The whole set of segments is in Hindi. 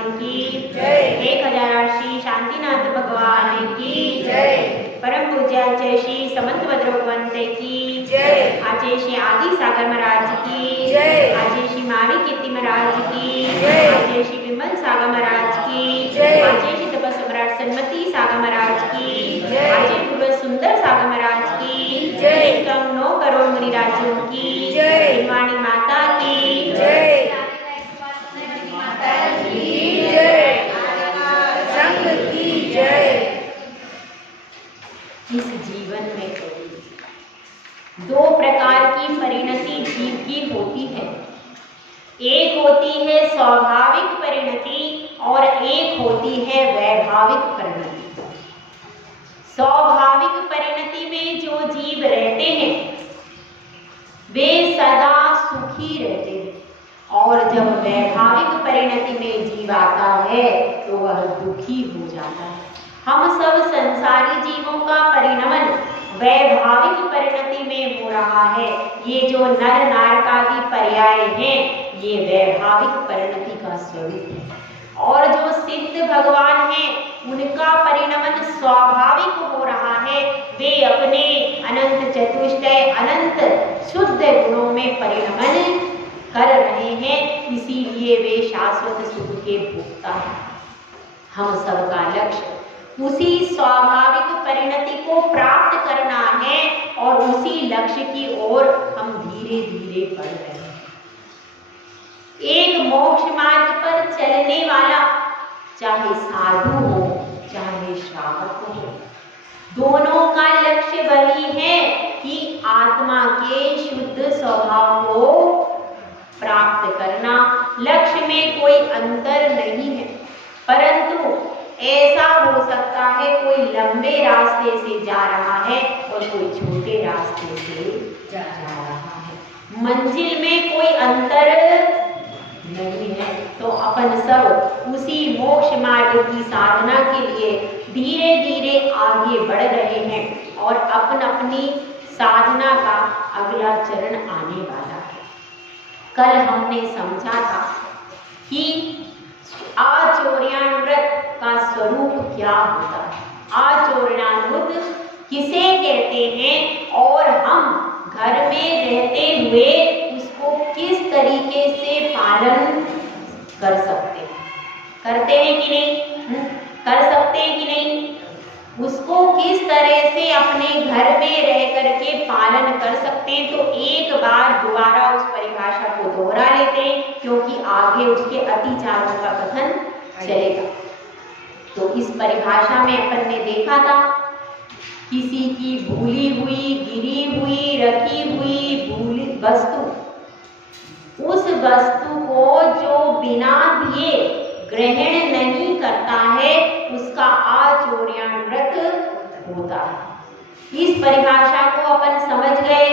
भगवान की जय। 1000 श्री शांतिनाथ भगवान की जय। परम पूज्याचे श्री समंत भद्रवंत की जय। आचे श्री आदि सागर महाराज की जय। आचे श्री मावी कीर्ति महाराज की जय। आचे श्री विमल सागर महाराज की जय। आचे श्री तप सम्राट सन्मति सागर महाराज की जय। आचे पूर्व सुंदर सागर महाराज की जय। 9 करोड़ मुनिराजों की जय। वाणी माता की जय। संघ की जय। इस जीवन में 2 प्रकार की परिणति जीव की होती है। एक होती है स्वाभाविक परिणति और एक होती है वैभाविक परिणति। स्वाभाविक परिणति में जो जीव रहते हैं वे सदा सुखी रहते हैं और जब वैभाविक परिणति में जीव आता है तो वह दुखी हो जाता है। हम सब संसारी जीवों का परिणमन वैभाविक परिणति में हो रहा है। ये जो नर नारकादि पर्याय हैं ये वैभाविक परिणति का स्वरूप है और जो सिद्ध भगवान हैं उनका परिणमन स्वाभाविक हो रहा है। वे अपने अनंत चतुष्टय अनंत शुद्ध गुणों में परिणमन कर रहे हैं, इसीलिए वे शाश्वत सुख के भोक्ता हैं। हम सबका लक्ष्य उसी स्वाभाविक परिणति को प्राप्त करना है और उसी लक्ष्य की ओर हम धीरे धीरे बढ़ रहे हैं। एक मोक्ष मार्ग पर चलने वाला चाहे साधु हो चाहे श्रावक हो, दोनों का लक्ष्य वही है कि आत्मा के शुद्ध स्वभाव को प्राप्त करना। लक्ष्य में कोई अंतर नहीं है, परंतु ऐसा हो सकता है कोई लंबे रास्ते से जा रहा है और कोई छोटे रास्ते से जा रहा है। मंजिल में कोई अंतर नहीं है। तो अपन सब उसी मोक्ष मार्ग की साधना के लिए धीरे धीरे आगे बढ़ रहे हैं और अपनी साधना का अगला चरण आने वाला है। कल हमने समझा था कि आचौर्यायन व्रत का स्वरूप क्या होता है, आचौर्यायन व्रत किसे कहते हैं और हम घर में रहते हुए उसको किस तरीके से पालन कर सकते हैं। करते हैं कि नहीं? कर सकते हैं कि नहीं? उसको किस तरह से अपने घर में रह करके पालन कर सकते हैं। तो एक बार दोबारा उस परिभाषा को दोहरा लेते हैं क्योंकि आगे उसके अतिचारों का कथन चलेगा। तो इस परिभाषा में अपन ने देखा था किसी की भूली हुई, गिरी हुई, रखी हुई भूली वस्तु, उस वस्तु को जो बिना दिए ग्रहण नहीं करता है उसका आचौर्यायन व्रत होता है। इस परिभाषा को अपन समझ गए?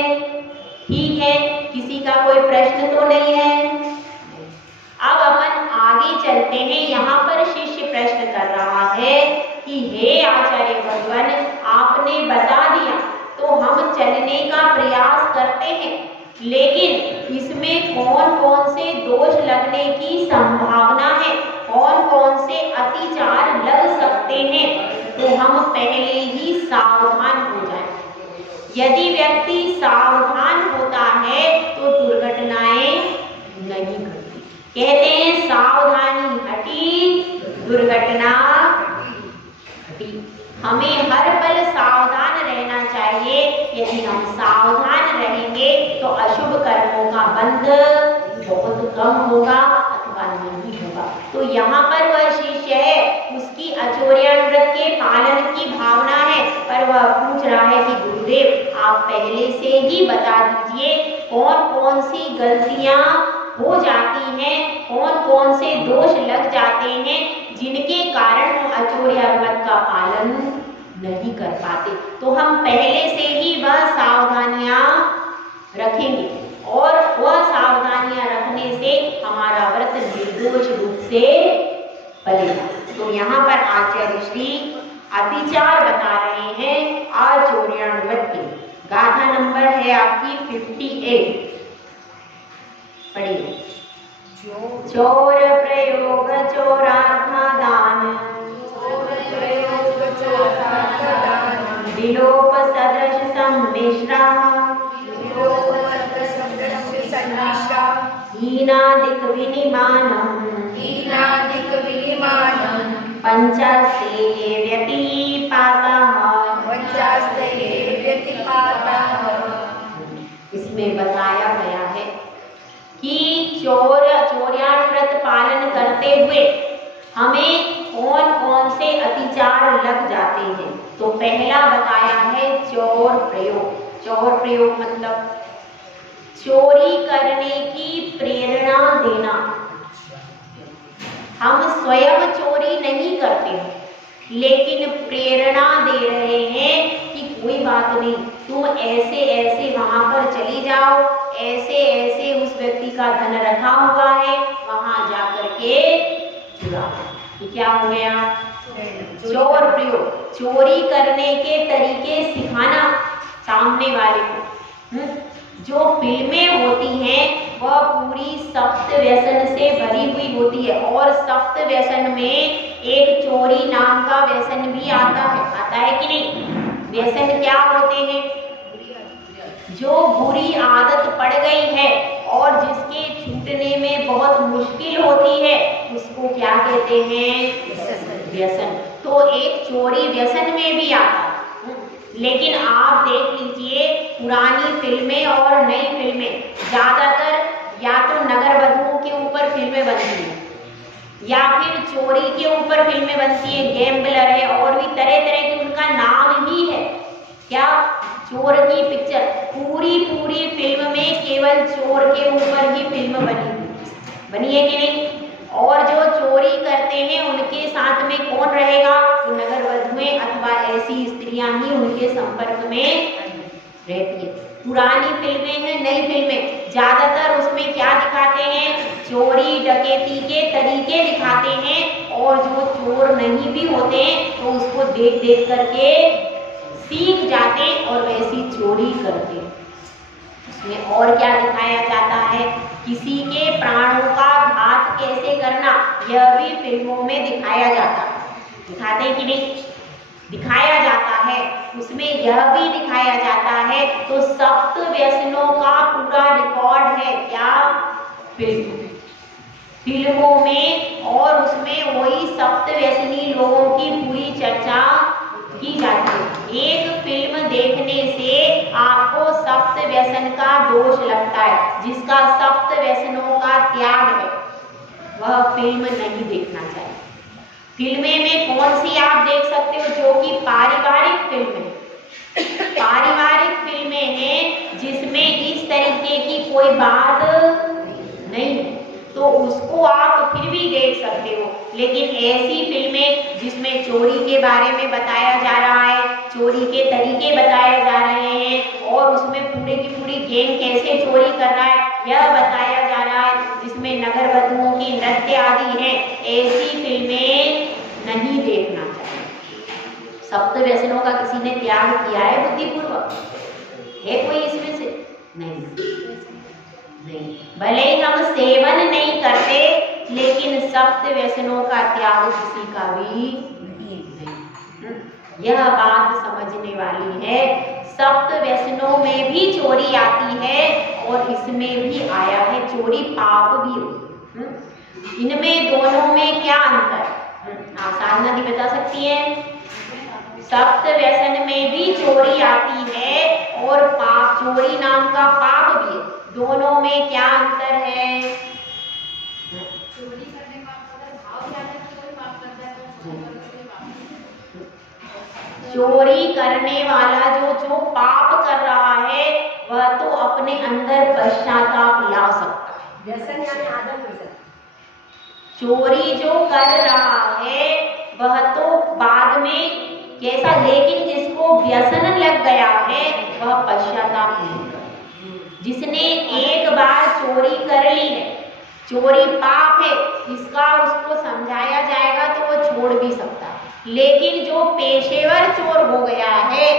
ठीक है, किसी का कोई प्रश्न तो नहीं है? अब अपन आगे चलते हैं। यहाँ पर शिष्य प्रश्न कर रहा है कि हे आचार्य भगवान, आपने बता दिया तो हम चलने का प्रयास करते हैं, लेकिन इसमें कौन कौन से दोष लगने की संभावना है, कौन कौन से अतिचार लग सकते हैं, तो हम पहले ही सावधान हो जाएं। यदि व्यक्ति सावधान होता है तो दुर्घटनाएं नहीं घटती। कहते हैं सावधानी हटी दुर्घटना घटी। हमें हर पल सावधान रहना चाहिए। यदि हम सावधान रहेंगे तो अशुभ कर्मों का बंध बहुत कम होगा अथवा नहीं होगा। तो यहाँ पर वह शिष्य है, उसकी आचौर्यायन व्रत के पालन की भावना है, पर वह पूछ रहा है कि गुरुदेव आप पहले से ही बता दीजिए कौन कौन सी गलतियां हो जाती हैं, कौन कौन से दोष लग जाते हैं जिनके कारण हम आचौर्यायन व्रत का पालन नहीं कर पाते। तो हम पहले से ही वह सावधानियां रखेंगे और वह सावधानियां रखने से हमारा व्रत निर्दोष रूप से फलेगा। तो यहाँ पर आचार्य श्री अतिचार बता रहे हैं आचौर्यायन व्रत के। गाथा नंबर है आपकी 58। पढ़िए। चोर प्रयोग चोरा दीनादिक विनिमानं पंचास्ते व्यतिपातः। इसमें बताया गया है कि चौर्याव्रत पालन करते हुए हमें कौन कौन से अतिचार लग जाते हैं। तो पहला बताया है चौर प्रयोग। चौर प्रयोग मतलब चोरी करने की प्रेरणा देना। हम स्वयं चोरी नहीं करते लेकिन प्रेरणा दे रहे हैं कि कोई बात नहीं, तुम ऐसे ऐसे वहां पर चली जाओ, ऐसे ऐसे उस व्यक्ति का धन रखा हुआ है, वहां जाकर के चुराओ। ये क्या हो गया? चोर प्रयोग। चोरी करने के तरीके सिखाना सामने वाले को। जो फिल्में होती हैं वह पूरी सप्त व्यसन से भरी हुई होती है और सप्त व्यसन में एक चोरी नाम का व्यसन भी आता है कि नहीं? व्यसन क्या होते हैं? जो बुरी आदत पड़ गई है और जिसके छूटने में बहुत मुश्किल होती है उसको क्या कहते हैं? व्यसन। तो एक चोरी व्यसन में भी आता है। लेकिन आप देख लीजिए पुरानी फिल्में और नई फिल्में, ज्यादातर या तो नगर वधुओं के ऊपर फिल्में बनती हैं या फिर चोरी के ऊपर फिल्में बनती हैं, गैम्बलर है और भी तरह तरह के, उनका नाम ही है क्या? चोर की पिक्चर। पूरी फिल्म में केवल चोर के ऊपर ही फिल्म बनी है कि नहीं? और जो चोरी करते हैं उनके साथ में कौन रहेगा? तो नगर वधुएं अथवा ऐसी स्त्रियां ही उनके संपर्क में रहती है। पुरानी फिल्में हैं, नई फिल्में, ज्यादातर उसमें क्या दिखाते हैं? चोरी डकैती के तरीके दिखाते हैं और जो चोर नहीं भी होते तो उसको देख देख करके सीख जाते और वैसी चोरी करते। इसमें और क्या दिखाया जाता है? किसी के प्राणों का घात कैसे करना, यह भी फिल्मों में दिखाया जाता है। दिखाते कि नहीं? दिखाया जाता है। उसमें यह भी दिखाया जाता है। तो सप्त व्यसनों का पूरा रिकॉर्ड है क्या? फिल्मों में, और उसमें वही सप्त व्यसनी लोगों की पूरी चर्चा की जाती है। एक फिल्म देखने से आपको सप्त व्यसन का दोष लगता है, जिसका सप्त व्यसनों का त्याग है वह फिल्म नहीं देखना चाहिए। फिल्में में कौन सी आप देख सकते हो? जो कि पारिवारिक फिल्में, पारिवारिक फिल्में हैं जिसमें इस तरीके की कोई बात नहीं है तो उसको आप फिर भी देख सकते हो। लेकिन ऐसी फिल्में जिसमें चोरी के बारे में बताया जा रहा है, चोरी के तरीके बताए जा रहे हैं और उसमें पूरे की पूरी गैंग कैसे चोरी कर रहा है यह बताया जा रहा है, जिसमें नगर वधुओं की नृत्य आदि है, ऐसी फिल्में नहीं देखना चाहिए। सप्त व्यसनों का किसी ने त्याग किया है बुद्धिपूर्वक? है कोई इसमें से? नहीं। भले ही हम सेवन नहीं करते लेकिन सप्त व्यसनों का त्याग किसी का भी नहीं। यह बात समझने वाली है। सप्त व्यसनों में भी चोरी आती है और इसमें भी आया है चोरी पाप भी हो। इनमें दोनों में क्या अंतर? साधना दी बता सकती है? सप्त व्यसन में भी चोरी आती है और पाप, चोरी नाम का पाप भी है। दोनों में क्या अंतर है? चोरी करने का भाव ज्यादा है, कोई पाप करता है तो चोरी करने वाला जो पाप कर रहा है वह तो अपने अंदर पश्चाताप ला सकता है। व्यसन यानी आदत हो सकती। चोरी जो कर रहा है वह तो बाद में कैसा, लेकिन जिसको व्यसन लग गया है वह पश्चाताप नहीं करता। जिसने एक बार चोरी कर ली है, चोरी पाप है, इसका उसको समझाया जाएगा तो वो छोड़ भी सकता है। लेकिन जो पेशेवर चोर हो गया है,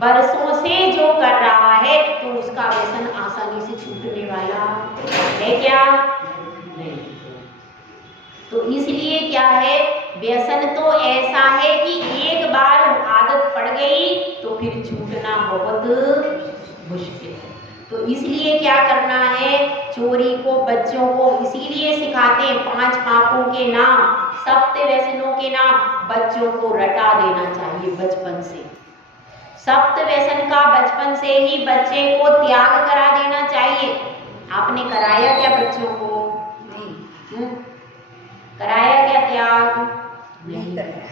बरसों से जो कर रहा है, तो उसका व्यसन आसानी से छूटने वाला है क्या? नहीं। तो इसलिए क्या है, व्यसन तो ऐसा है कि एक बार आदत पड़ गई तो फिर छूटना बहुत मुश्किल है। तो इसलिए क्या करना है, चोरी को बच्चों को इसीलिए सिखाते हैं 5 पापों के नाम, 7 व्यसनों के नाम बच्चों को रटा देना चाहिए बचपन से। 7 व्यसन का बचपन से ही बच्चे को त्याग करा देना चाहिए। आपने कराया क्या बच्चों को? नहीं। कराया क्या त्याग? नहीं कराया।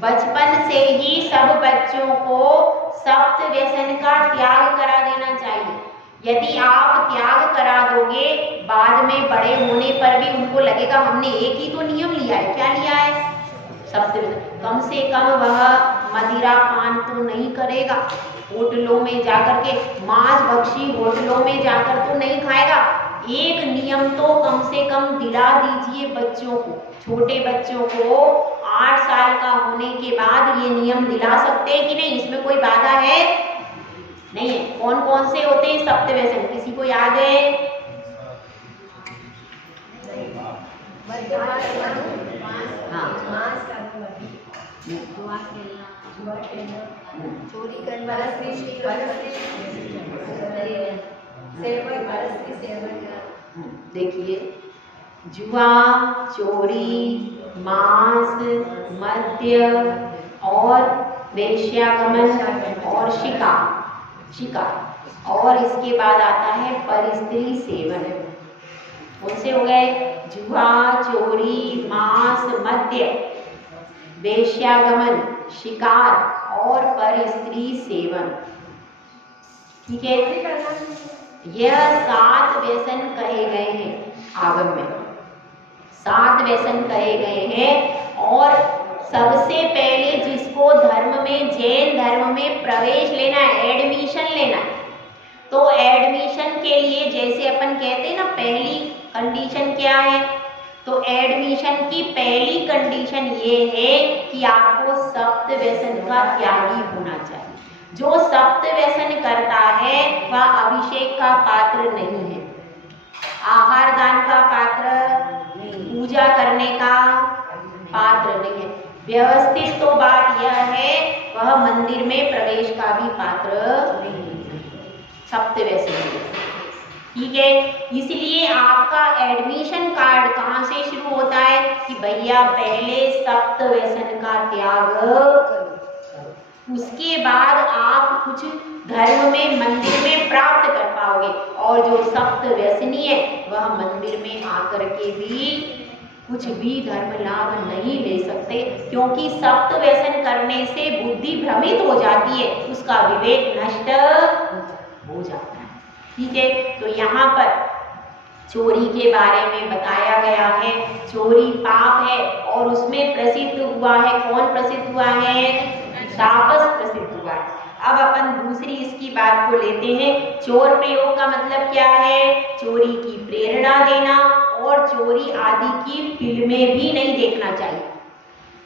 बचपन से ही सब बच्चों को 7 व्यसन का त्याग करा देना चाहिए। यदि आप त्याग करा दोगे, बाद में बड़े होने पर भी उनको लगेगा हमने एक ही तो नियम लिया है। क्या लिया है? 7 व्यसन। कम से कम वह मदिरा पान तो नहीं करेगा, होटलों में जाकर के मांस भक्षी होटलों में जाकर तो नहीं खाएगा। एक नियम तो कम से कम दिला दीजिए बच्चों को। छोटे बच्चों को 8 साल का होने के बाद ये नियम दिला सकते हैं कि नहीं? इसमें कोई बाधा है? नहीं है। कौन कौन से होते हैं 7 व्यसन? किसी को याद है? चोरी करना, देखिए, जुआ, चोरी, मांस, मद्य और वेश्यागमन और शिकार और इसके बाद आता है परस्त्री सेवन। कौन से हो गए? जुआ, चोरी, मांस, मद्य, वेश्यागमन, शिकार और परस्त्री सेवन। ठीक है, यह 7 व्यसन कहे गए हैं आगम में। 7 व्यसन कहे गए हैं। और सबसे पहले जिसको धर्म में, जैन धर्म में प्रवेश लेना है, एडमिशन लेना है, तो एडमिशन के लिए जैसे अपन कहते हैं ना, पहली कंडीशन क्या है? तो एडमिशन की पहली कंडीशन ये है कि आपको 7 व्यसन का त्यागी होना चाहिए। जो 7 व्यसन करता है वह अभिषेक का पात्र नहीं है, आहार दान का पात्र नहीं, पूजा करने का पात्र नहीं है। व्यवस्थित तो बात यह है, वह मंदिर में प्रवेश का भी पात्र नहीं है। 7 व्यसन। ठीक है, इसलिए आपका एडमिशन कार्ड कहाँ से शुरू होता है कि भैया पहले 7 व्यसन का त्याग करो, उसके बाद आप कुछ धर्म में, मंदिर में प्राप्त कर पाओगे। और जो 7 व्यसनी है वह मंदिर में आकर के भी कुछ भी धर्म लाभ नहीं ले सकते, क्योंकि 7 व्यसन करने से बुद्धि भ्रमित हो जाती है, उसका विवेक नष्ट हो जाता है। ठीक है, तो यहाँ पर चोरी के बारे में बताया गया है। चोरी पाप है और उसमें प्रसिद्ध हुआ है, कौन प्रसिद्ध हुआ है? तापस प्रसिद्ध हुआ है। अब अपन दूसरी इसकी बात को लेते हैं। चोर प्रयोग का मतलब क्या है? चोरी की प्रेरणा देना और चोरी आदि की फिल्में भी नहीं देखना चाहिए,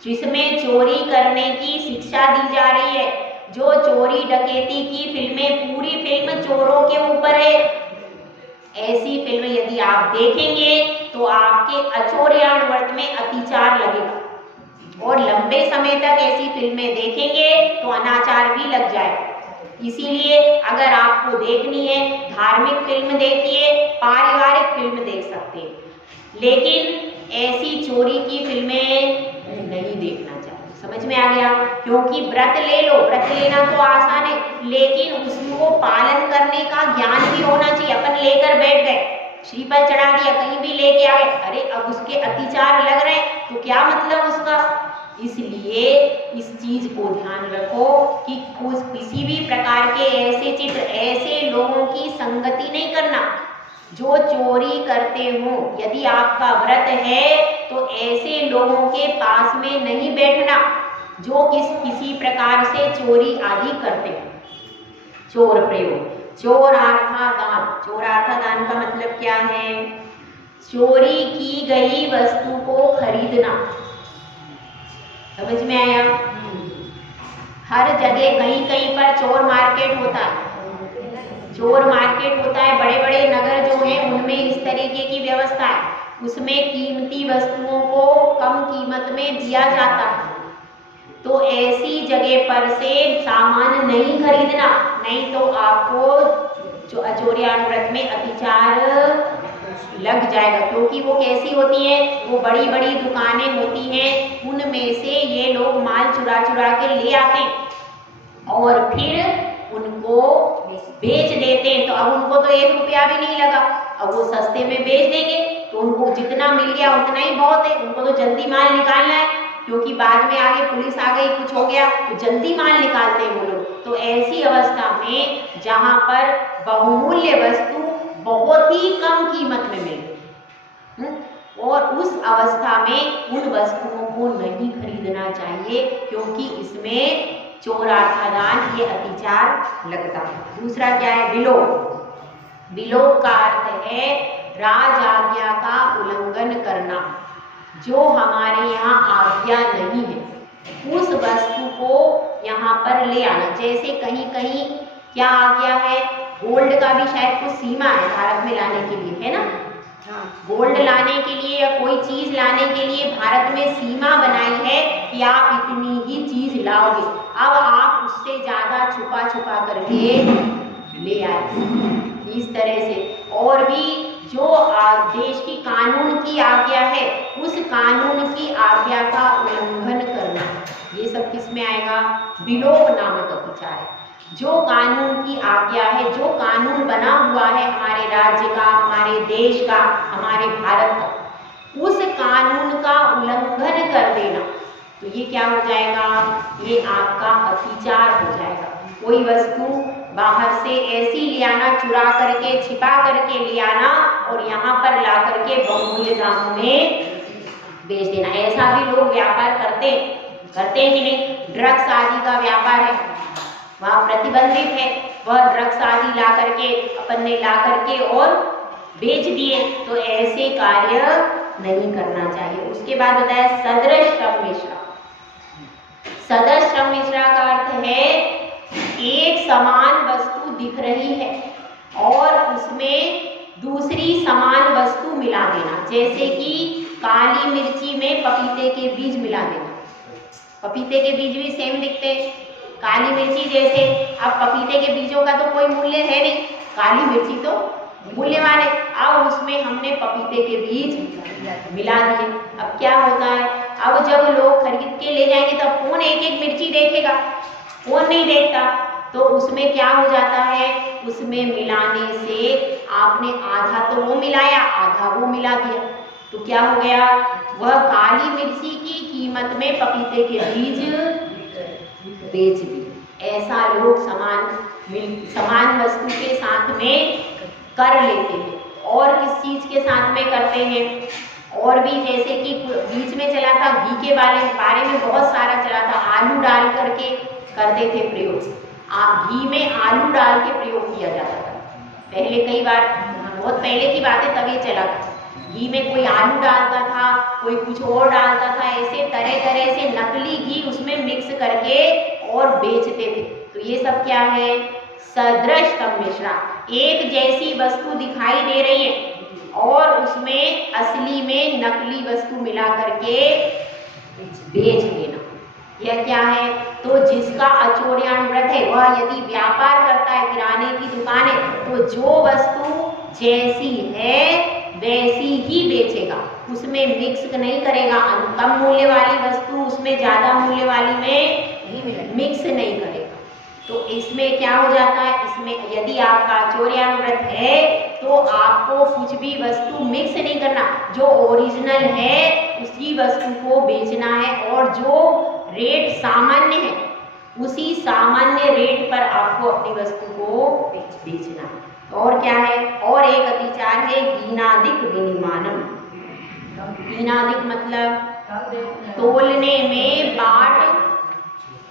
जिसमें चोरी करने की शिक्षा दी जा रही है। जो चोरी डकैती की फिल्में, पूरी फिल्म चोरों के ऊपर है, ऐसी फिल्म यदि आप देखेंगे तो आपके अचोर्याण व्रत में अतिचार लगेगा, और लंबे समय तक ऐसी फिल्में देखेंगे तो अनाचार भी लग जाएगा। इसीलिए अगर आपको देखनी है, धार्मिक फिल्म देखिए, पारिवारिक फिल्म देख सकते हैं, लेकिन ऐसी चोरी की फिल्में नहीं देखना चाहिए। समझ में आ गया? क्योंकि व्रत ले लो, व्रत लेना तो आसान है, लेकिन उसको पालन करने का ज्ञान भी होना चाहिए। अपन लेकर बैठ गए, श्रीफल चढ़ा दिया, कहीं भी लेके आए, अरे अब उसके अतिचार लग रहे हैं तो क्या मतलब उसका? इसलिए इस चीज को ध्यान रखो कि किसी भी प्रकार के ऐसे चित्र, ऐसे लोगों की संगति नहीं करना जो चोरी करते हो। यदि आपका व्रत है तो ऐसे लोगों के पास में नहीं बैठना जो किसी प्रकार से चोरी आदि करते हैं। चोर प्रयोग, चोरार्था दान। चोरार्था दान का मतलब क्या है? चोरी की गई वस्तु को खरीदना। समझ में आया? हर जगह कहीं कहीं पर चोर मार्केट होता है, चोर मार्केट होता है। बड़े बड़े नगर जो हैं उनमें इस तरीके की व्यवस्था है, उसमें कीमती वस्तुओं को कम कीमत में दिया जाता है। तो ऐसी जगह पर से सामान नहीं खरीदना, नहीं तो आपको जो अचौर्यानुव्रत में अतिचार लग जाएगा, क्योंकि वो कैसी होती है, वो बड़ी बड़ी दुकानें होती हैं, उनमें से ये लोग माल चुरा चुरा के ले आते हैं और फिर उनको बेच देते हैं। तो अब उनको तो 1 रुपया भी नहीं लगा, अब वो सस्ते में बेच देंगे तो उनको जितना मिल गया उतना ही बहुत है। उनको तो जल्दी माल निकालना है, क्योंकि बाद में आगे पुलिस आ गई, कुछ हो गया तो जल्दी माल निकालते हैं वो लोग। तो ऐसी अवस्था में जहाँ पर बहुमूल्य वस्तु बहुत ही कम कीमत में मिले और उस अवस्था में उन वस्तुओं को नहीं खरीदना चाहिए, क्योंकि इसमें चोराखादान, ये अतिचार लगता है। दूसरा क्या है, विलोप। विलोप का अर्थ है राज आज्ञा का उल्लंघन करना। जो हमारे यहाँ आज्ञा नहीं है उस वस्तु को यहाँ पर ले आना। जैसे कहीं कहीं क्या आज्ञा है, गोल्ड का भी शायद कुछ सीमा है भारत में लाने के लिए, है ना। गोल्ड लाने के लिए या कोई चीज लाने के लिए भारत में सीमा बनाई है कि आप इतनी ही चीज लाओगे। अब आप उससे ज्यादा छुपा छुपा करके ले आए इस तरह से। और भी जो देश की कानून की आज्ञा है उस कानून की आज्ञा का उल्लंघन करना, ये सब किस में आएगा, विलोप नामक अतिचार है। जो कानून की आज्ञा है, जो कानून बना हुआ है हमारे राज्य का, हमारे देश का, हमारे भारत का, उस कानून का उल्लंघन कर देना, तो ये क्या हो जाएगा, ये आपका अतिचार हो जाएगा। कोई वस्तु बाहर से ऐसी ले आना, चुरा करके छिपा करके ले आना और यहाँ पर ला करके बहुमूल्य दामों में बेच देना। ऐसा भी लोग व्यापार करते हैं कि नहीं। ड्रग्स आदि का व्यापार है, वहाँ प्रतिबंधित है, वह ड्रग्स आदि ला करके अपन ने ला करके और बेच दिए, तो ऐसे कार्य नहीं करना चाहिए। उसके बाद होता है सदृश श्रम मिश्रा। सदृश श्रम मिश्रा का अर्थ है एक समान वस्तु दिख रही है और उसमें दूसरी समान वस्तु मिला देना। जैसे कि काली मिर्ची में पपीते के बीज मिला देना। पपीते के बीज भी सेम दिखते हैं, काली मिर्ची जैसे। अब पपीते के बीजों का तो कोई मूल्य है नहीं, काली मिर्ची तो मूल्यवान है। अब उसमें हमने पपीते के बीज मिला दिए। अब क्या होता है, अब जब लोग खरीद के ले जाएंगे तब कौन एक एक मिर्ची देखेगा, कौन नहीं देखता। तो उसमें क्या हो जाता है, उसमें मिलाने से आपने आधा तो वो मिलाया, आधा वो मिला दिया, तो क्या हो गया, वह काली मिर्ची की कीमत में पपीते के बीज बेच दी। ऐसा लोग समान वस्तु के साथ में कर लेते हैं। और किस चीज के साथ में करते हैं, और भी जैसे कि बीच में चला था घी के बारे में बहुत सारा चला था, आलू डाल करके करते थे प्रयोग। घी में आलू डाल के प्रयोग किया जाता था पहले, कई बार, बहुत पहले की बात है, तब ये चला था। घी में कोई आलू डालता था, कोई कुछ और डालता था, ऐसे तरह तरह से नकली घी उसमें मिक्स करके और बेचते थे। तो ये सब क्या है, सदृश श्रम मिश्रा। एक जैसी वस्तु दिखाई दे रही है और उसमें असली में नकली वस्तु मिला करके बेच देना, यह क्या है। तो जिसका अचौर्यानुव्रत है वह यदि व्यापार करता है, किराने की दुकान है, तो जो वस्तु जैसी है वैसी ही बेचेगा, उसमें मिक्स नहीं करेगा। कम मूल्य वाली वस्तु उसमें ज्यादा मूल्य वाली में मिक्स नहीं करेगा। तो इसमें क्या हो जाता है, इसमें यदि आपका अचौर्यानुव्रत है तो आपको कुछ भी वस्तु मिक्स नहीं करना, जो ओरिजिनल है उसी वस्तु को बेचना है और जो रेट सामान्य है उसी सामान्य रेट पर आपको अपनी वस्तु को बेचना है। और क्या है, और एक अतिचार है हीनादिक विनिमानम। हीनादिक मतलब तोलने में बाट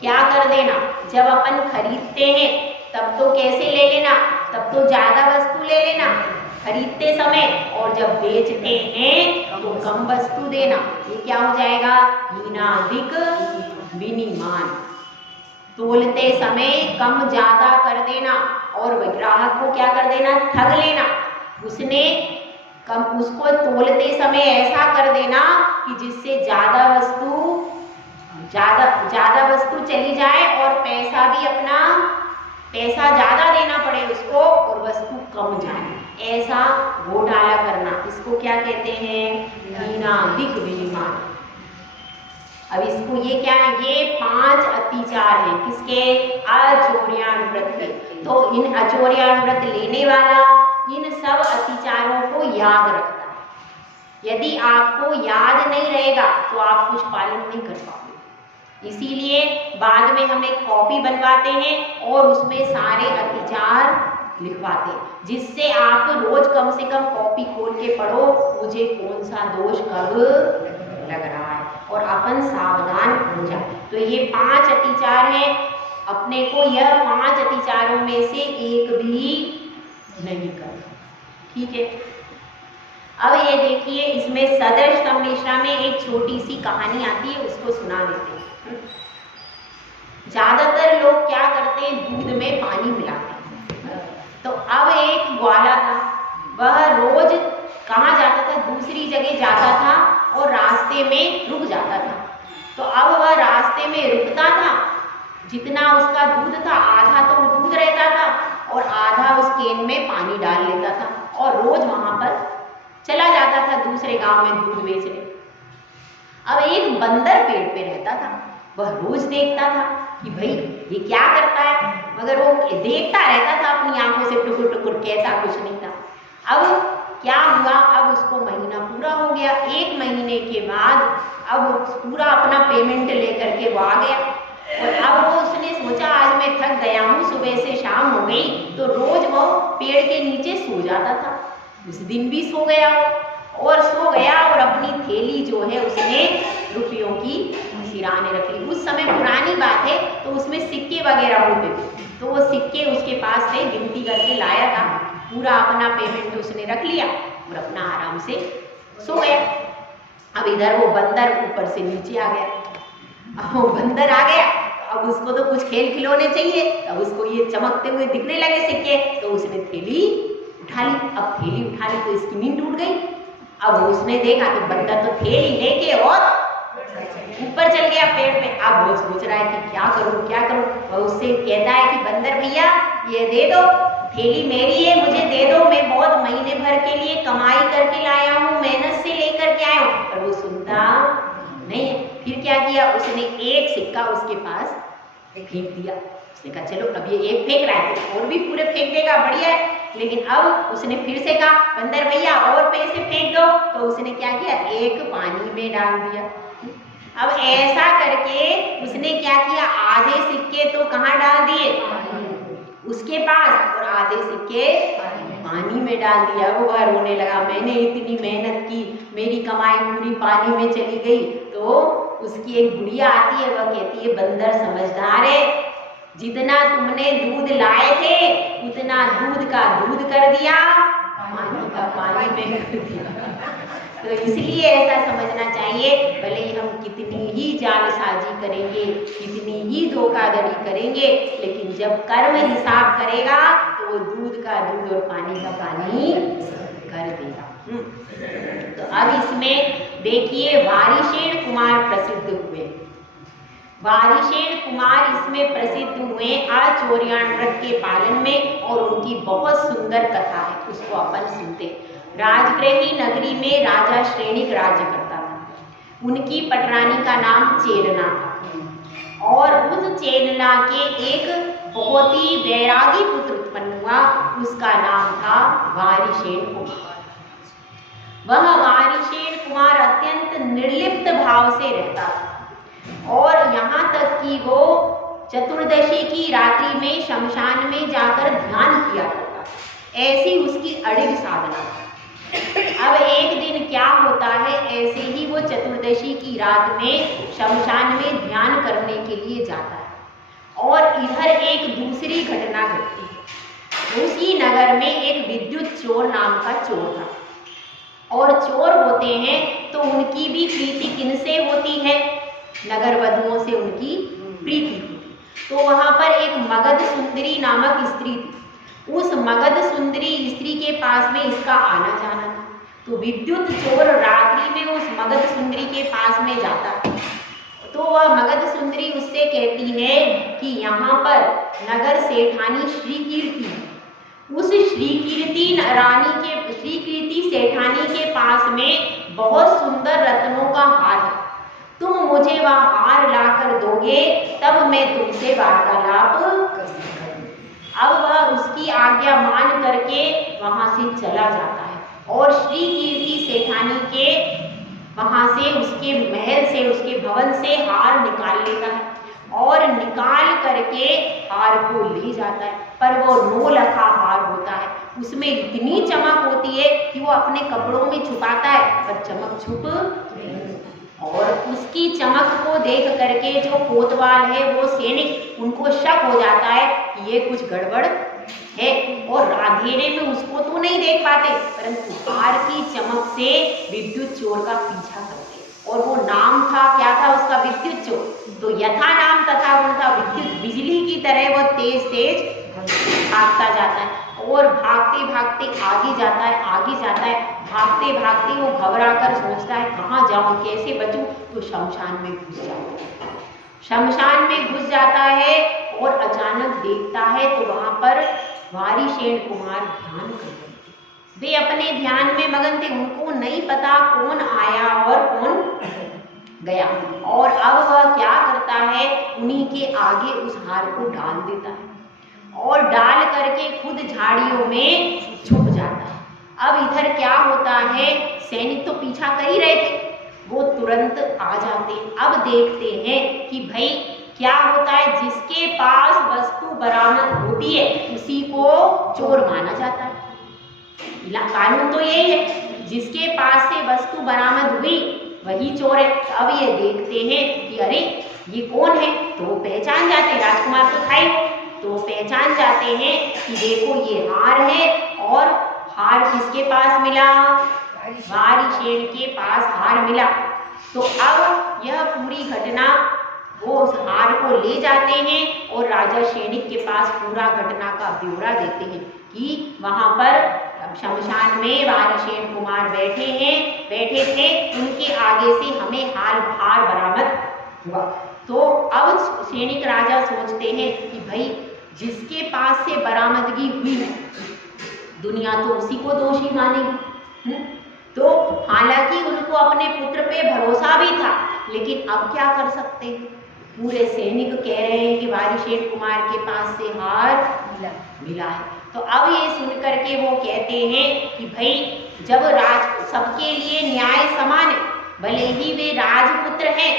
क्या कर देना। जब अपन खरीदते हैं तब तो कैसे ले लेना, तब तो ज्यादा वस्तु ले लेना खरीदते समय, और जब बेचते हैं तो कम वस्तु देना। ये क्या हो जाएगा, हीनादिक विनिमान। तोलते समय कम ज्यादा कर देना और ग्राहक को क्या कर देना, ठग लेना। उसको तोलते समय ऐसा कर देना कि जिससे ज्यादा वस्तु चली जाए और पैसा ज्यादा देना पड़े उसको, और वस्तु कम जाए, ऐसा घोटाला करना, इसको क्या कहते हैं? हीनाधिक विनिमय। अब इसको ये क्या है? ये 5 अतिचार हैं किसके? आचौर्यानुव्रत के। तो इन आचौर्यानुव्रत लेने वाला इन सब अतिचारों को याद रखता है। यदि आपको याद नहीं रहेगा तो आप कुछ पालन नहीं कर पाओगे। इसीलिए बाद में हम एक कॉपी बनवाते हैं और उसमें सारे अतिचार लिखवाते हैं, जिससे आप रोज कम से कम कॉपी खोल के पढ़ो मुझे कौन सा दोष कब लग रहा है, और अपन सावधान हो जाए। तो ये 5 अतिचार हैं, अपने को यह 5 अतिचारों में से एक भी नहीं करना, ठीक है। अब ये देखिए, इसमें सदर्श सम्मिश्रा में एक छोटी सी कहानी आती है, उसको सुना देते हैं। ज्यादातर लोग क्या करते हैं? दूध में पानी मिलाते हैं। तो अब एक ग्वाला था, वह रोज कहाँ जाता था? दूसरी जगह जाता था और रास्ते में रुक जाता था। तो अब वह रास्ते में रुकता था, जितना उसका दूध था आधा तो दूध रहता था और आधा उस केन में पानी डाल लेता था, और रोज वहां पर चला जाता था दूसरे गांव में दूध बेचने। अब एक बंदर पेड़ पे रहता था, वह रोज देखता था कि भाई ये क्या करता है, मगर वो देखता रहता था अपनी आंखों से, टुकुर टुकुर, कहता कुछ नहीं था। अब क्या हुआ? अब उसको महीना पूरा हो गया। 1 महीने के बाद अब पूरा अपना पेमेंट लेकर के वो आ गया, और अब वो उसने सोचा आज मैं थक गया हूँ, सुबह से शाम हो गई, तो रोज वो पेड़ के नीचे सो जाता था। उस दिन भी सो गया और अपनी थैली जो है उसने रुपयों की सिराने रख ली। उस समय पुरानी बात है तो उसमें सिक्के वगैरह होते थे, तो वो सिक्के उसके पास से गिनती करके लाया था। पूरा अपना पेमेंट उसने रख लिया और अपना आराम से सो गया। अब इधर वो बंदर ऊपर से नीचे आ गया। अब वो बंदर आ गया, अब उसको तो कुछ खेल खिलौने चाहिए, अब उसको ये चमकते हुए दिखने लगे सिक्के, तो उसने थैली उठा ली। अब थैली उठा ली तो इसकी नींद टूट गई। अब उसने देखा कि बंदर तो थैली लेके और ऊपर चल गया पेड़ पे। अब वो सोच रहा है कि क्या करूं क्या करूं। वह उससे कहता है कि बंदर भैया ये दे दो, थैली मेरी है, मुझे दे दो, मैं बहुत महीने भर के लिए कमाई करके लाया हूँ, मेहनत से लेकर के आया हूँ। पर वो सुनता नहीं है। फिर क्या किया? उसने एक सिक्का उसके पास फेंक दिया। उसने कहा चलो अब ये एक फेंक रहा है तो और भी पूरे फेंक देगा, बढ़िया है। लेकिन अब उसने फिर से कहा बंदर भैया और पैसे फेंक दो, तो उसने क्या किया? एक पानी में डाल दिया। अब ऐसा करके उसने क्या किया? आधे सिक्के तो कहाँ डाल दिए? उसके पास, और आधे सिक्के पानी में डाल दिया। वो वह रोने लगा, मैंने इतनी मेहनत की, मेरी कमाई पूरी पानी में चली गई। तो उसकी एक गुड़िया आती है, वह कहती है बंदर समझदार है, जितना तुमने दूध लाए थे उतना दूध का दूध कर दिया, पानी का पानी में कर दिया। तो इसलिए ऐसा समझना चाहिए, भले ही हम कितनी ही जालसाजी करेंगे, कितनी ही धोखाधड़ी करेंगे, लेकिन जब कर्म हिसाब करेगा तो वो दूध का दूध और पानी का पानी कर देगा। तो अब इसमें देखिए वारिशेण कुमार प्रसिद्ध हुए। वारिशेण कुमार इसमें प्रसिद्ध हुए आचौर्यानुव्रत के पालन में, और उनकी बहुत सुंदर कथा है, उसको अपन सुनते। राजगृही नगरी में राजा श्रेणिक राज्य करता था। उनकी पटरानी का नाम चेरना था, और उस चेरना के एक बहुत ही वैरागी पुत्र उत्पन्न हुआ, उसका नाम था वारिशेण कुमार। वह वारिशेण कुमार अत्यंत निर्लिप्त भाव से रहता था, और यहाँ तक कि वो चतुर्दशी की रात्रि में शमशान में जाकर ध्यान किया करता, ऐसी उसकी अड़िग साधना थी। अब एक दिन क्या होता है, ऐसे ही वो चतुर्दशी की रात में शमशान में ध्यान करने के लिए जाता है, और इधर एक दूसरी घटना घटती है। उसी नगर में एक विद्युत चोर नाम का चोर था, और चोर होते हैं तो उनकी भी प्रीति किनसे होती है? नगर वधुओं से उनकी प्रीति होती। तो वहां पर एक मगध सुंदरी नामक स्त्री थी। उस मगध सुंदरी स्त्री के पास में इसका आना जाना था। तो विद्युत चोर रात्रि में उस मगध सुंदरी के पास में जाता है, तो वह मगध सुंदरी उससे कहती है कि यहाँ पर नगर सेठानी श्री कीर्ति, उस श्रीकीर्ति सेठानी के पास में बहुत सुंदर रत्नों का हार है, तुम मुझे वह हार लाकर दोगे तब मैं तुमसे वार्तालाप करूंगा। अब वह उसकी आज्ञा मान करके वहां से चला जाता है और श्रीकीर्ति सेठानी के वहां से, उसके महल से, उसके भवन से हार निकाल लेता है और निकाल करके हार को ले जाता है। पर वो 9 लखा हार होता है, उसमें इतनी चमक होती है कि वो अपने कपड़ों में छुपाता है पर चमक छुप नहीं। और उसकी चमक को देख करके जो कोतवाल है, वो सैनिक, उनको शक हो जाता है कि ये कुछ गड़बड़ है और अंधेरे में उसको तो नहीं देख पाते, परंतु हार की चमक से विद्युत चोर का पीछा करते। और वो नाम था, क्या था उसका? विद्युत चोर। तो यथा नाम तथा गुण था, विद्युत बिजली की तरह वो तेज तेज भागता जाता है और भागते भागते आगे जाता है, भागते भागते वो घबरा कर सोचता है कहाँ जाऊं, कैसे बचूं। तो शमशान में घुस जाता है। शमशान में घुस जाता है और अचानक देखता है तो वहां पर वारिशेन कुमार ध्यान कर रहे थे। वे अपने ध्यान में मगन थे, उनको नहीं पता कौन आया और कौन गया। और अब वह क्या करता है, उन्हीं के आगे उस हार को डाल देता है और डाल करके खुद झाड़ियों में छुप जाता है। अब इधर क्या होता है, सैनिक तो पीछा कर ही रहे थे, वो तुरंत आ जाते। अब देखते हैं कि भाई क्या होता है, जिसके पास वस्तु बरामद होती है उसी को चोर माना जाता है। कानून तो यही है, जिसके पास से वस्तु बरामद हुई वही चोर है। अब ये देखते हैं कि अरे ये कौन है, तो पहचान जाते हैं, राजकुमार तो था ही, तो पहचान जाते हैं कि देखो ये हार है। और हार किसके पास मिला? वारिशेन के पास हार मिला। तो अब यह पूरी घटना, वो उस हार को ले जाते हैं और राजा सैनिक के पास पूरा घटना का ब्यौरा देते हैं कि वहां पर शमशान में वारिशेन कुमार बैठे थे, उनके आगे से हमें हार बरामद हुआ। तो अब सैनिक राजा सोचते हैं कि भाई जिसके पास से बरामदगी हुई है, दुनिया तो उसी को दोषी मानेगी। तो हालांकि उनको अपने पुत्र पे भरोसा भी था, लेकिन अब क्या कर सकते हैं, पूरे सैनिक कह रहे हैं कि वारिशेन कुमार के पास से हार मिला है। तो अब ये सुन करके वो कहते हैं कि भाई जब सबके लिए न्याय समान है, भले ही वे राजपुत्र हैं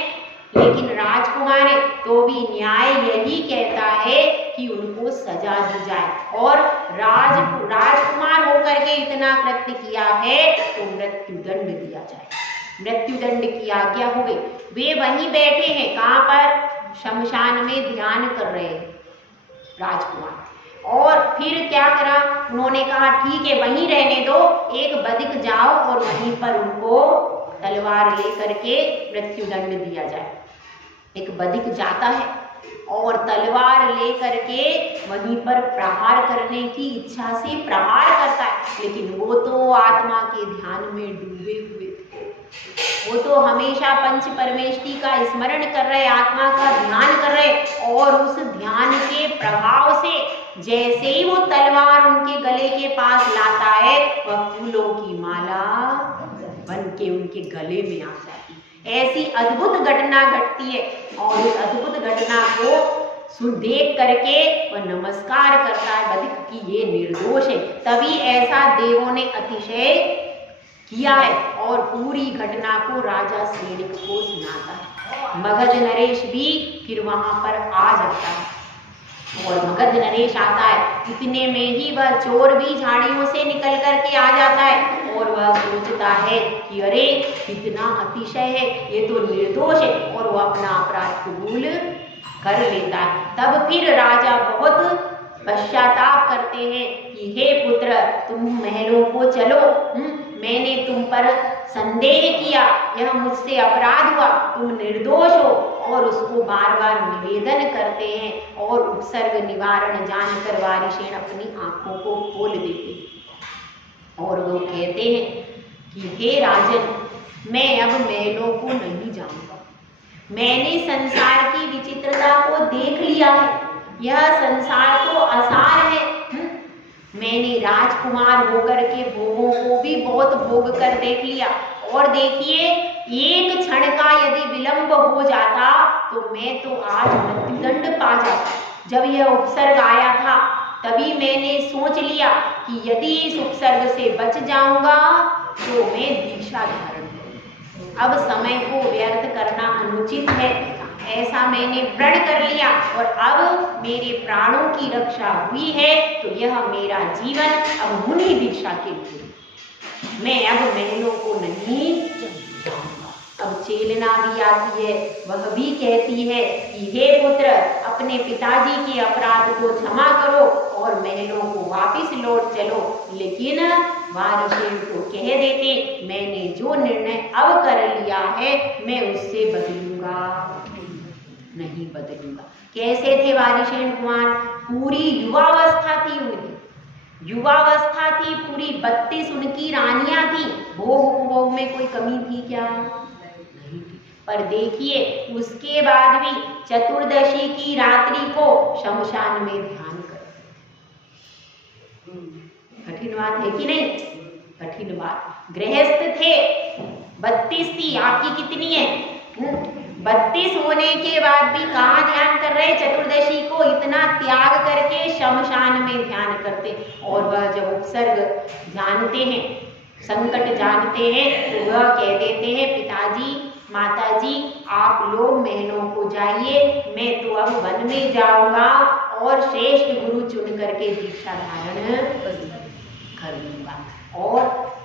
लेकिन राजकुमार है, तो भी न्याय यही कहता है कि उनको सजा दी जाए। और राजकुमार होकर के इतना कृत्य किया है तो मृत्युदंड दिया जाए। मृत्युदंड की आज्ञा हो गई। वे वहीं बैठे हैं, कहाँ पर? शमशान में ध्यान कर रहे हैं राजकुमार। और फिर क्या करा, उन्होंने कहा ठीक है वहीं रहने दो, एक बदिक जाओ और वहीं पर उनको तलवार लेकर के मृत्युदंड दिया जाए। एक बदिक जाता है और तलवार लेकर के वहीं पर प्रहार करने की इच्छा से प्रहार करता है, लेकिन वो तो आत्मा के ध्यान में डूबे हुए थे। वो तो हमेशा पंच परमेष्टि का स्मरण कर रहे, आत्मा का ध्यान कर रहे, और उस ध्यान के प्रभाव से जैसे ही वो तलवार उनके गले के पास लाता है, वह फूलों की माला बन के उनके गले में आ जाती है। ऐसी अद्भुत घटना घटती है और उस अद्भुत घटना को देख करके वह नमस्कार करता है बदिक कि ये निर्दोष है। तभी ऐसा देवों ने अतिशय किया है और पूरी घटना को राजा सैनिक को सुनाता है। मगध नरेश भी फिर वहां पर आ जाता है और मगध नरेश आता है, इतने में ही वह चोर भी झाड़ियों से निकल करके आ जाता है और वह सोचता है कि अरे कितना अतिशय है, ये तो निर्दोष है, और वह अपना अपराध कबूल कर लेता है। तब फिर राजा बहुत पश्चाताप करते हैं कि हे पुत्र, तुम महलों को चलो, मैंने तुम पर संदेह किया, यह मुझसे अपराध हुआ, तुम निर्दोष हो। और उसको बार बार निवेदन करते हैं और उपसर्ग निवारण जानकर वारिशेन अपनी आंखों को खोल देते हैं और वो कहते हैं कि हे राजन, मैं अब महलों को नहीं जाऊंगा, मैंने संसार की विचित्रता को देख लिया है, यह संसार तो असार है, मैंने राजकुमार होकर के भोगों को भी बहुत भोग कर देख लिया। और देखिए, एक क्षण का यदि विलंब हो जाता तो मैं तो आज मृत्युदंड पा जाता। जब यह उपसर्ग आया था तभी मैंने सोच लिया कि यदि इस उपसर्ग से बच जाऊंगा तो मैं दीक्षा धारण करूंगा। अब समय को व्यर्थ करना अनुचित है, ऐसा मैंने प्रण कर लिया। और अब मेरे प्राणों की रक्षा हुई है तो यह मेरा जीवन अब मुनि दीक्षा के लिए, मैं अब महलों को नहीं जाऊंगा। अब चेलना भी आती है, वह भी कहती है कि हे पुत्र, अपने पिताजी के अपराध को क्षमा करो और महलों को वापिस लौट चलो। लेकिन वारिशेन को कह देते, मैंने जो निर्णय अब कर लिया है मैं उससे बदलूंगा नहीं बदलूंगा। कैसे थे वारिशेन कुमार? पूरी युवावस्था थी उनकी, युवावस्था थी पूरी, 32 उनकी रानियां थी। भोग उपभोग में कोई कमी थी क्या? नहीं थी। पर देखिए, उसके बाद भी चतुर्दशी की रात्रि को शमशान में ध्यान करते। कठिन बात है कि नहीं? कठिन बात। गृहस्थ थे, 32 थी, आपकी कितनी है? 32 होने के बाद भी कहाँ ध्यान कर रहे? चतुर्दशी को इतना त्याग करके शमशान में ध्यान करते। और वह जब उपसर्ग जानते हैं, संकट जानते हैं, तो वह कह देते हैं, पिताजी माताजी आप लोग महलों को जाइए, मैं तो अब वन में जाऊंगा और श्रेष्ठ गुरु चुन करके दीक्षा धारण कर लूंगा। और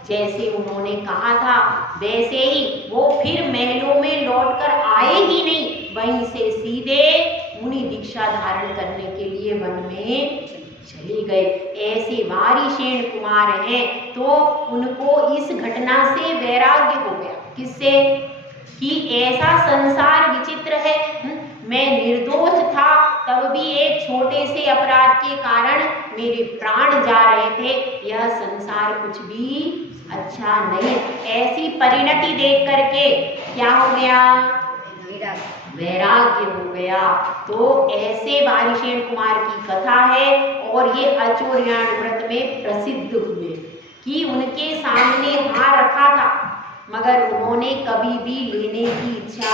जैसे उन्होंने कहा था वैसे ही वो फिर महलों में लौटकर आए ही नहीं, वहीं से सीधे मुनि दीक्षा धारण करने के लिए वन में चले गए। ऐसे वारिशेन कुमार हैं तो उनको इस घटना से वैराग्य हो गया। किससे? कि ऐसा संसार विचित्र है। मैं निर्दोष था, तब भी एक छोटे से अपराध के कारण मेरे प्राण जा रहे थे। यह संसार कुछ भी अच्छा नहीं। ऐसी परिणति देख करके क्या हो गया? वैराग्य हो गया। तो ऐसे वारिशेन कुमार की कथा है और ये अचोर्याण व्रत में प्रसिद्ध हुए कि उनके सामने हार रखा था मगर उन्होंने कभी भी लेने की इच्छा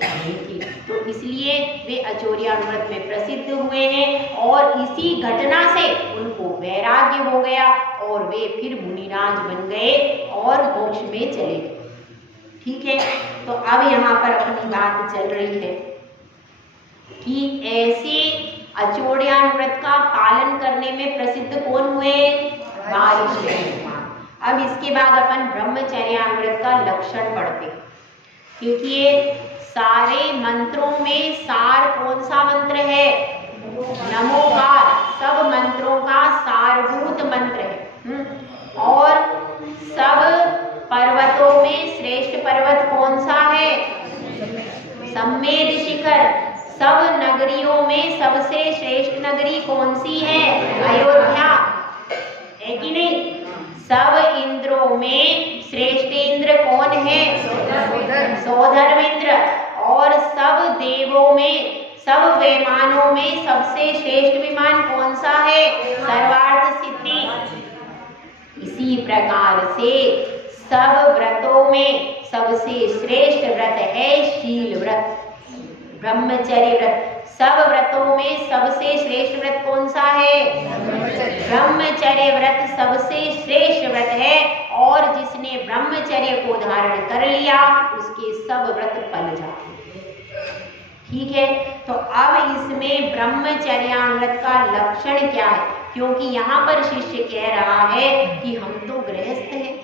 नहीं की, तो इसलिए वे अचोर्याण व्रत में प्रसिद्ध हुए हैं। और इसी घटना से उनको वैराग्य हो गया और वे फिर मुनिराज बन गए और मोक्ष में चले गए। ठीक है, तो अब यहाँ पर अपनी बात चल रही है कि ऐसे अचोर्याण व्रत का पालन करने में प्रसिद्ध कौन हुए? वारिशेन कुमार। अब इसके बाद अपन ब्रह्मचर्याण व्रत का लक्षण पढ़ते हैं, क्योंकि ये सारे मंत्रों में सार कौन सा मंत्र है? नमोकार। सब मंत्रों का सारभूत मंत्र है। और सब पर्वतों में श्रेष्ठ पर्वत कौन सा है? सम्मेद शिखर। सब नगरियों में सबसे श्रेष्ठ नगरी कौन सी है? अयोध्या, है कि नहीं? सब इंद्रों में श्रेष्ठ इंद्र कौन है? सौधर्मेंद्र। और सब देवों में, सब विमानों में सबसे श्रेष्ठ विमान कौन सा है? सर्वार्थ सिद्धि। इसी प्रकार से सब व्रतों में सबसे श्रेष्ठ व्रत है शील व्रत, ब्रह्मचर्य व्रत। सब व्रतों में सबसे श्रेष्ठ व्रत कौन सा है? ब्रह्मचर्य व्रत सबसे श्रेष्ठ व्रत है। और जिसने ब्रह्मचर्य को धारण कर लिया उसके सब व्रत फल जाते हैं। ठीक है, तो अब इसमें ब्रह्मचर्याण व्रत का लक्षण क्या है? क्योंकि यहाँ पर शिष्य कह रहा है कि हम तो गृहस्थ हैं,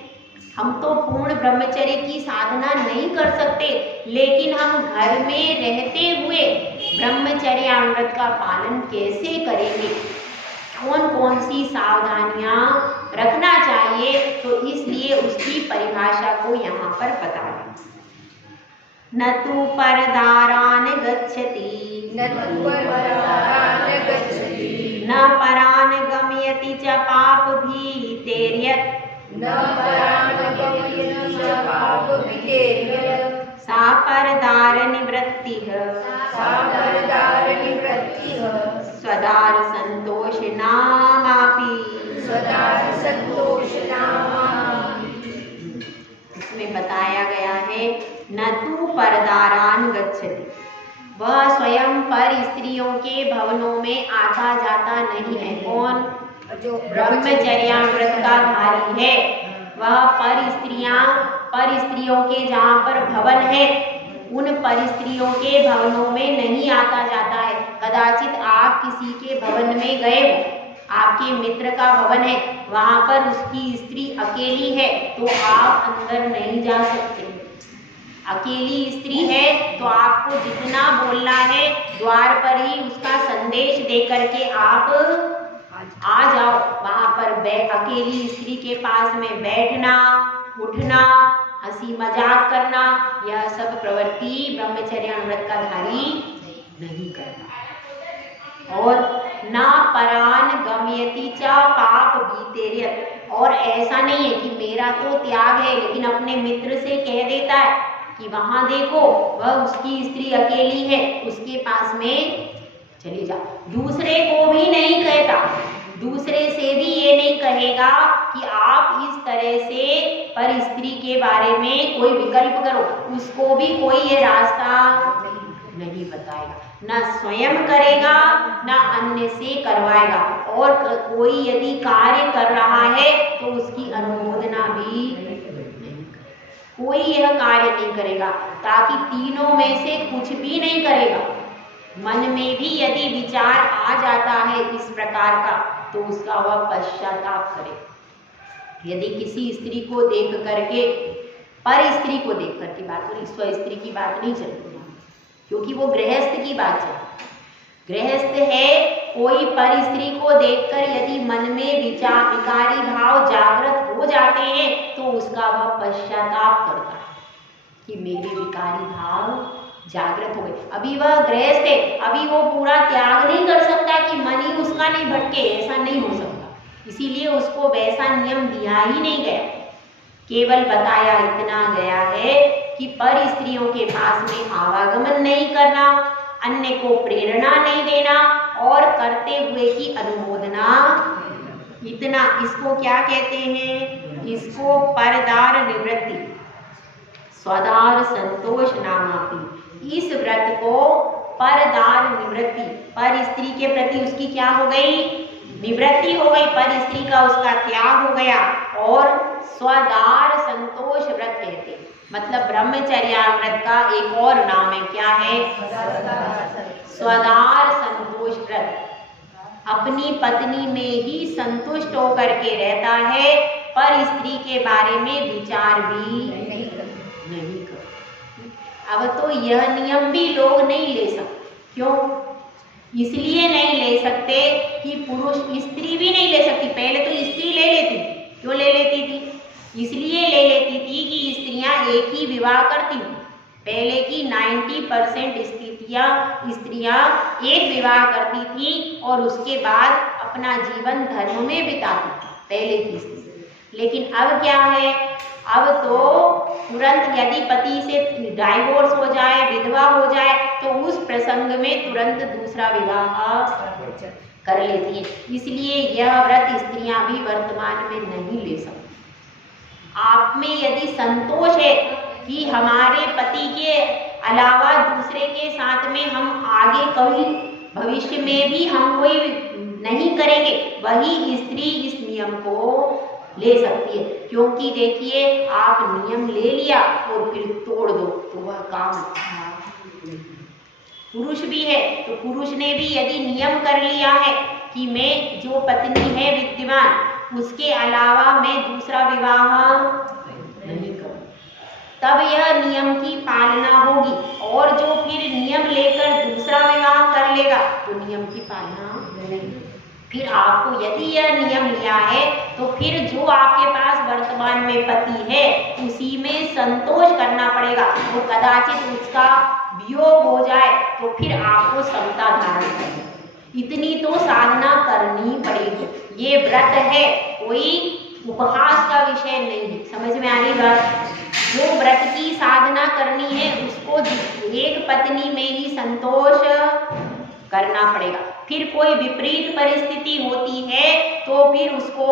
हम तो पूर्ण ब्रह्मचर्य की साधना नहीं कर सकते, लेकिन हम घर में रहते हुए ब्रह्मचर्याण व्रत का पालन कैसे करेंगे? कौन कौन सी सावधानियां रखना चाहिए? तो इसलिए उसकी परिभाषा को यहाँ पर बता दें। न तु परदारान गच्छति, न परान गमयति च पाप भीतेर्यत्, सा परदार निवृत्तिः, स्वदार संतोष नामापि। इसमें बताया गया है न तू परदारान गच्छति, वह स्वयं पर स्त्रियों के भवनों में आता जाता नहीं है। कौन? जो ब्रह्मचर्याव्रत का धारी है वह पर स्त्रियों के जहाँ पर भवन है उन पर स्त्रियों के भवनों में नहीं आता जाता है। कदाचित आप किसी के भवन में गए हो, आपके मित्र का भवन है, वहां पर उसकी स्त्री अकेली है तो आप अंदर नहीं जा सकते। अकेली स्त्री है तो आपको जितना बोलना है द्वार पर ही उसका संदेश दे करके आप आ जाओ। वहां पर अकेली स्त्री के पास में बैठना, उठना, हंसी मजाक करना, यह सब प्रवृत्ति ब्रह्मचर्याव्रत का धारी नहीं करता। और ना परान गमयति च पाप भीतेर्यत्, और ऐसा नहीं है कि मेरा तो त्याग है लेकिन अपने मित्र से कह देता है कि वहां देखो वह उसकी स्त्री अकेली है, उसके पास में चले जा। दूसरे को भी नहीं कहता, दूसरे से भी ये नहीं कहेगा कि आप इस तरह से पर स्त्री के बारे में कोई विकल्प करो, उसको भी कोई ये रास्ता नहीं बताएगा, ना स्वयं करेगा ना अन्य से करवाएगा। और कोई यदि कार्य कर रहा है तो उसकी अनुमोदना भी नहीं करेगा। कोई यह कार्य नहीं करेगा, ताकि तीनों में से कुछ भी नहीं करेगा। मन में भी यदि विचार आ जाता है इस प्रकार का तो उसका वह पश्चाताप करे। यदि किसी स्त्री को देख करके, पर स्त्री को देख करके बात हो रही, स्व स्त्री की बात नहीं चल रही, क्योंकि वो गृहस्थ की बात है। गृहस्थ है, कोई पर स्त्री को देखकर यदि मन में विकारी भाव जागृत हो जाते हैं तो उसका वह पश्चाताप करता है कि मेरे विकारी भाव जागृत हो गए। अभी वह गृहस्थ है, अभी वो पूरा त्याग नहीं कर सकता कि मन ही उसका नहीं भटके, ऐसा नहीं हो सकता। इसीलिए उसको वैसा नियम दिया ही नहीं गया, केवल बताया इतना गया है कि पर स्त्रियों के पास में आवागमन नहीं करना, अन्य को प्रेरणा नहीं देना और करते हुए की अनुमोदना, इतना। इसको क्या कहते हैं? इसको परदार निवृत्ति, स्वदार संतोष नामापि। इस व्रत को परदार निवृत्ति, पर स्त्री के प्रति उसकी क्या हो गई? निवृत्ति हो गई, पर स्त्री का उसका त्याग हो गया। और स्वदार संतोष व्रत कहते हैं, मतलब ब्रह्मचर्याव्रत का एक और नाम है, क्या है? स्वदार संतोष व्रत। अपनी पत्नी में ही संतुष्ट होकर के रहता है, पर स्त्री के बारे में विचार भी नहीं कर। अब तो यह नियम भी लोग नहीं ले सकते। क्यों? इसलिए नहीं ले सकते कि पुरुष, स्त्री भी नहीं ले सकती। पहले तो स्त्री ले लेती, क्यों ले लेती थी? इसलिए ले लेती थी कि स्त्रियां एक ही विवाह करती थी। पहले की 90% स्त्रियां एक विवाह करती थी और उसके बाद अपना जीवन धर्म में बिताती थी, पहले की स्त्री। लेकिन अब क्या है? अब तो तुरंत यदि पति से डाइवोर्स हो जाए, विधवा हो जाए, तो उस प्रसंग में तुरंत दूसरा विवाह कर लेती है। इसलिए यह व्रत स्त्रियां भी वर्तमान में नहीं ले सकती। आप में यदि संतोष है कि हमारे पति के अलावा दूसरे के साथ में हम आगे कभी भविष्य में भी हम कोई नहीं करेंगे, वही स्त्री इस नियम को ले सकती है। क्योंकि देखिए, आप नियम ले लिया और फिर तोड़ दो तो वह काम अच्छा नहीं। पुरुष भी है तो पुरुष ने भी यदि नियम कर लिया है कि मैं जो पत्नी है विद्यमान, उसके अलावा मैं दूसरा विवाह नहीं करूं, तब यह नियम की पालना होगी। और जो फिर नियम लेकर दूसरा विवाह कर लेगा तो नियम की पालना नहीं। फिर आपको यदि यह नियम लिया है तो फिर जो आपके पास वर्तमान में पति है उसी में संतोष करना पड़ेगा। तो कदाचित उसका वियोग हो जाए तो फिर आपको समता धारण करनी, इतनी तो साधना करनी पड़ेगी। ये व्रत है, कोई उपहास का विषय नहीं है। समझ में आ रही बात? जो व्रत की साधना करनी है उसको एक पत्नी में ही संतोष करना पड़ेगा। फिर कोई विपरीत परिस्थिति होती है तो फिर उसको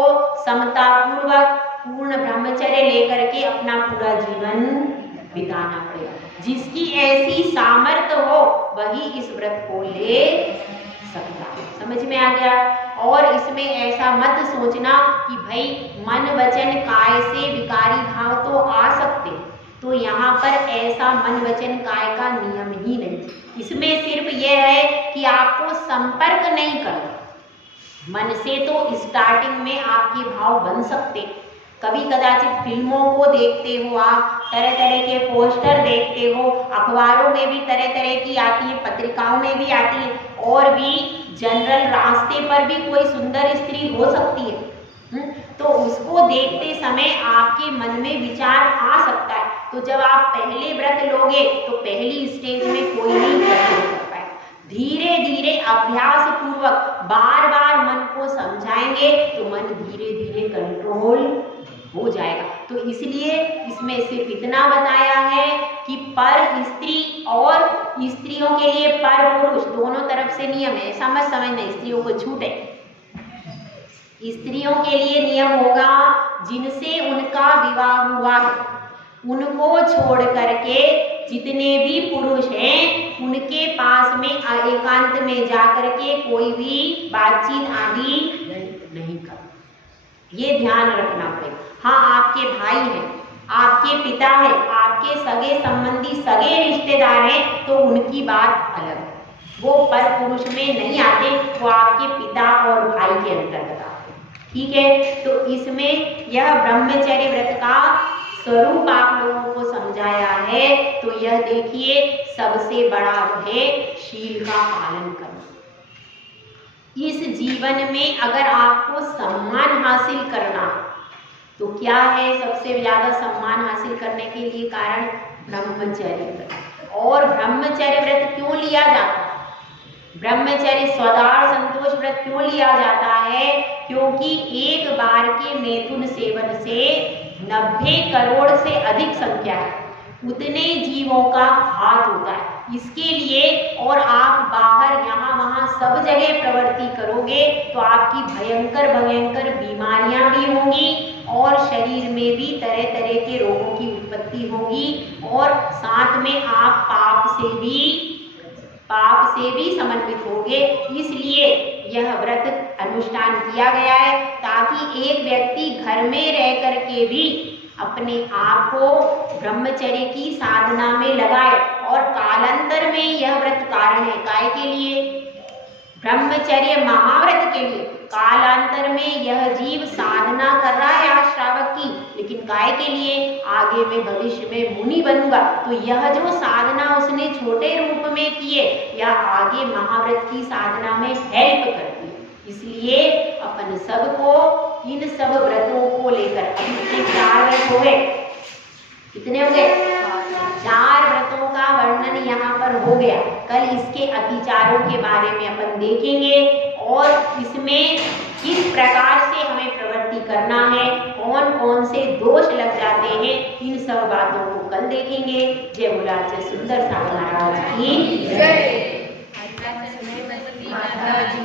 समता पूर्वक पूर्ण ब्रह्मचर्य लेकर के अपना पूरा जीवन बिताना पड़ेगा। जिसकी ऐसी सामर्थ्य हो वही इस व्रत को ले सकता है। समझ में आ गया? और इसमें ऐसा मत सोचना कि भाई मन वचन काय से विकारी भाव तो आ सकते, तो यहाँ पर ऐसा मन वचन काय का नियम ही नहीं। इसमें सिर्फ यह है कि आपको संपर्क नहीं करना। मन से तो स्टार्टिंग में आपके भाव बन सकते। कभी कदाचित फिल्मों को देखते हो आप, तरह तरह के पोस्टर देखते हो, अखबारों में भी तरह तरह की आती है, पत्रिकाओं में भी आती है, और भी जनरल रास्ते पर भी कोई सुंदर स्त्री हो सकती है। तो उसको देखते समय आपके मन में विचार आ सकता है। तो जब आप पहले व्रत लोगे तो पहली स्टेज में कोई नहीं कर पाए। धीरे धीरे अभ्यास पूर्वक बार बार मन को समझाएंगे तो मन धीरे धीरे कंट्रोल हो जाएगा। तो इसलिए इसमें सिर्फ इतना बताया है कि पर स्त्री और स्त्रियों के लिए पर पुरुष दोनों तरफ से नियम है। ऐसा मत समझना स्त्रियों को छूट है। स्त्रियों के लिए नियम होगा जिनसे उनका विवाह हुआ है, उनको छोड़ करके जितने भी पुरुष हैं उनके पास में एकांत में जाकर के कोई भी बातचीत आदि नहीं कर। ये ध्यान रखना पड़ेगा। हाँ, आपके भाई हैं, आपके पिता हैं, आपके सगे संबंधी सगे रिश्तेदार हैं तो उनकी बात अलग है, वो पर पुरुष में नहीं आते, वो आपके पिता और भाई के अंतर्गत आते हैं। ठीक है, तो इसमें यह ब्रह्मचर्य व्रत का स्वरूप आप लोगों को समझाया है। तो यह देखिए सबसे बड़ा है शील का पालन करना। इस जीवन में अगर आपको सम्मान हासिल करना तो क्या है सबसे ज्यादा सम्मान हासिल करने के लिए कारण? ब्रह्मचर्य व्रत। और ब्रह्मचर्य व्रत क्यों लिया जाता है? ब्रह्मचर्य स्वदार संतोष व्रत क्यों लिया जाता है? क्योंकि एक बार के मैथुन सेवन से 90 करोड़ से अधिक संख्या है, उतने जीवों का घात होता है। इसके लिए और आप बाहर यहाँ वहाँ सब जगह प्रवृत्ति करोगे तो आपकी भयंकर भयंकर बीमारियां भी होंगी और शरीर में भी तरह तरह के रोगों की उत्पत्ति होगी, और साथ में आप पाप से भी समन्वित होंगे। इसलिए यह व्रत अनुष्ठान किया गया है ताकि एक व्यक्ति घर में रह करके भी अपने आप को ब्रह्मचर्य की साधना में लगाए। और कालांतर में यह व्रत कारण है काय के लिए? ब्रह्मचर्य महाव्रत के लिए। कालांतर में यह जीव साधना कर रहा है आज श्रावक की, लेकिन काय के लिए? आगे में भविष्य में मुनि बनूंगा। तो यह जो साधना उसने छोटे रूप में की है यह आगे महाव्रत की साधना में हेल्प करती है। इसलिए अपन सबको इन सब व्रतों को लेकर, अभी कितने 4 व्रत हो गए? कितने हो गए? 4 व्रतों का वर्णन यहाँ पर हो गया। कल इसके अतिचारों के बारे में अपन देखेंगे और इसमें किस प्रकार से हमें प्रवृत्ति करना है, कौन कौन से दोष लग जाते हैं, इन सब बातों को कल देखेंगे। जय बोला जय सुंदर सा महाराज की जय।